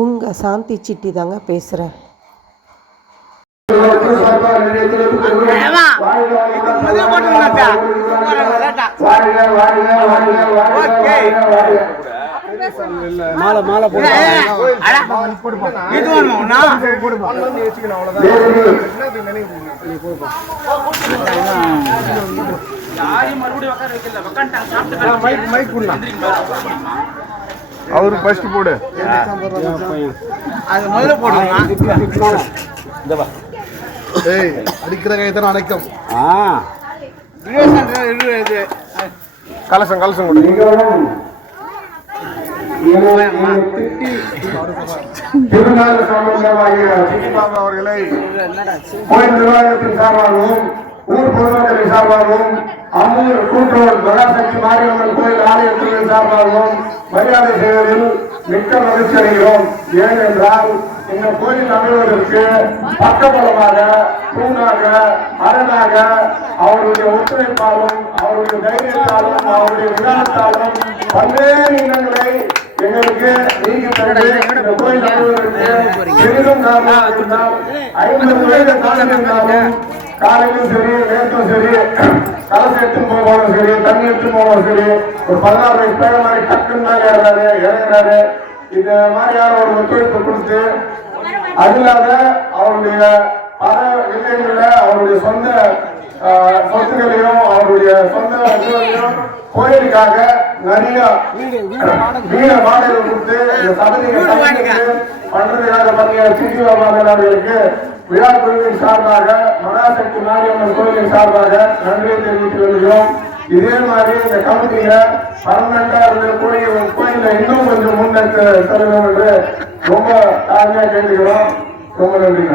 உங்கள் சாந்தி சிட்டி தாங்க பேசுகிறேன் மாலை மாலை போடு. இது வேணுமா மைக் மைக் கொடுண்ணா. அவரு ஃபர்ஸ்ட் போடு. அது முதல்ல போடுங்க ஏய் அடிக்கிற கை தானே அடைக்கம் ஆ கலசம் கலசம் கொடு. திருநாள் சம்பந்தமாகிய சிட்டிபாபு அவர்களை கோயில் நிர்வாகத்தின் சார்பாகவும் ஊர் பொதுமக்களின் சார்பாகவும் அம்மூர் கூட்டுறவு மகாசக்தி மாரியம்மன் கோயில் ஆலயத்தின் சார்பாகவும் மரியாதை செய்வதில் மிக்க மகிழ்ச்சி அடைகிறோம். ஏனென்றால் இந்த கோயில் அமைவதற்கு பக்கபலமாக தூணாக அரணாக அவருடைய ஒத்துழைப்பாலும் அவருடைய தைரியத்தாலும் அவருடைய விதானத்தாலும் பல்வேறு இனங்களை எங்களுக்கு நீங்க தந்து இந்த கோயில் அமைவதற்கு பெரிதும் காரணமாக இருந்தால் ஐம்பது வயது காலம் இருந்தாலும் காலையிலும் சரி நேரத்தும் சரி கலசம் எடுத்து போனாலும் சரி தண்ணி எடுத்து போனாலும் சரி ஒரு பதினாறு வயசு பேர மாதிரி டக்குன்னு மேலே ஏறாரு இறங்குறாரு. இந்த மாதிரி யாரும் ஒரு ஒத்துழைப்பு கொடுத்து அது இல்லாத அவருடைய பல இல்லங்களில் அவருடைய சொந்த ஆஹ், சொத்துக்களையும் அவருடைய சொந்த இதுகளையும் கோயிலுக்காக நிறைய வீர மாடல் கொடுத்து இந்த சபதியை பண்றதுக்காக பார்த்தீங்க சிசிவா அவர்களுக்கு விழா குழுவின் சார்பாக மகாசக்தி மாரியம்மன் கோயிலின் சார்பாக நன்றியை தெரிவித்து வருகிறோம் இதே மாதிரி இந்த கமிட்டியில பர்மனண்டா இருந்த கோயில் கோயில இன்னும் கொஞ்சம் முன்னெடுத்து செல்லணும் என்று ரொம்ப தாழ்மையா கேட்டுக்கிறோம். ரொம்ப நன்றிங்க.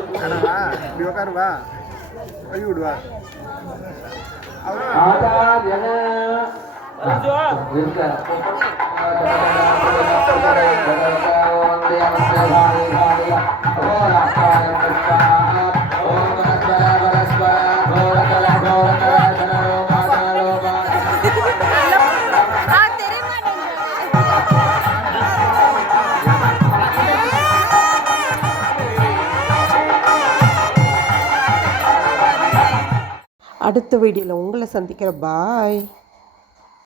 வச்சு இப்படி உட்காரு வா கை விடுவா? ஆ அடுத்த வீடியோவில் உங்களை சந்திக்கிற பாய்